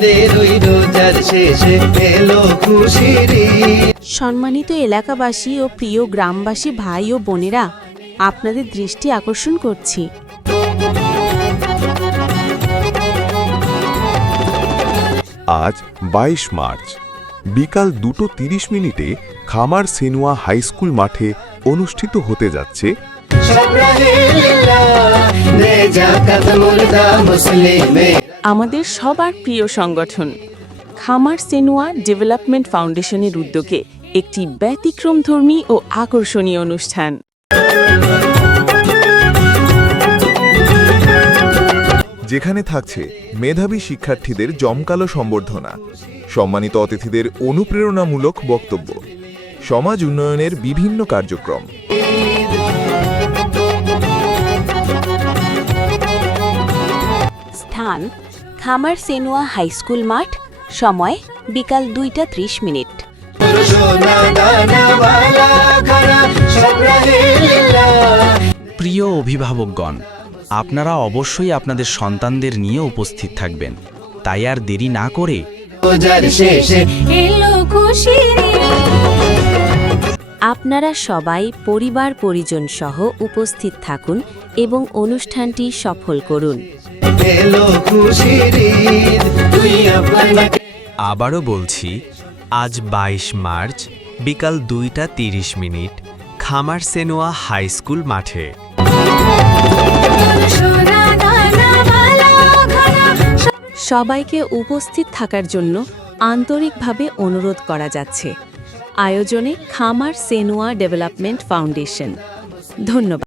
আমাদের ওই রোজার শেষে এলো খুশির ঈদ। সম্মানিত এলাকাবাসী ও প্রিয় গ্রামবাসী ভাই ও বোনেরা, আপনাদের দৃষ্টি আকর্ষণ করছি। আজ 22 মার্চ বিকাল 2:30 খামার সেনুয়া হাই স্কুল মাঠে অনুষ্ঠিত হতে যাচ্ছে আমাদের সবার প্রিয় সংগঠন খামার সেনুয়া ডেভেলপমেন্ট ফাউন্ডেশনের উদ্যোগে একটি ব্যতিক্রমধর্মী ও আকর্ষণীয় অনুষ্ঠান। যেখানে থাকছে মেধাবী শিক্ষার্থীদের জমকালো সম্বর্ধনা, সম্মানিত অতিথিদের অনুপ্রেরণামূলক বক্তব্য, সমাজ উন্নয়নের বিভিন্ন কার্যক্রম। স্থান খামার সেনুয়া হাই স্কুল মাঠ, সময় বিকাল 2:30। প্রিয় অভিভাবকগণ, আপনারা অবশ্যই আপনাদের সন্তানদের নিয়ে উপস্থিত থাকবেন। তাই আর দেরি না করে আপনারা সবাই পরিবার পরিজন সহ উপস্থিত থাকুন এবং অনুষ্ঠানটি সফল করুন। আবারও বলছি, আজ 22 মার্চ বিকাল 2:30 খামার সেনোয়া হাই স্কুল মাঠে। সবাইকে উপস্থিত থাকার জন্য আন্তরিকভাবে অনুরোধ করা যাচ্ছে। আয়োজনে খামার সেনুয়া ডেভেলপমেন্ট ফাউন্ডেশন। ধন্যবাদ।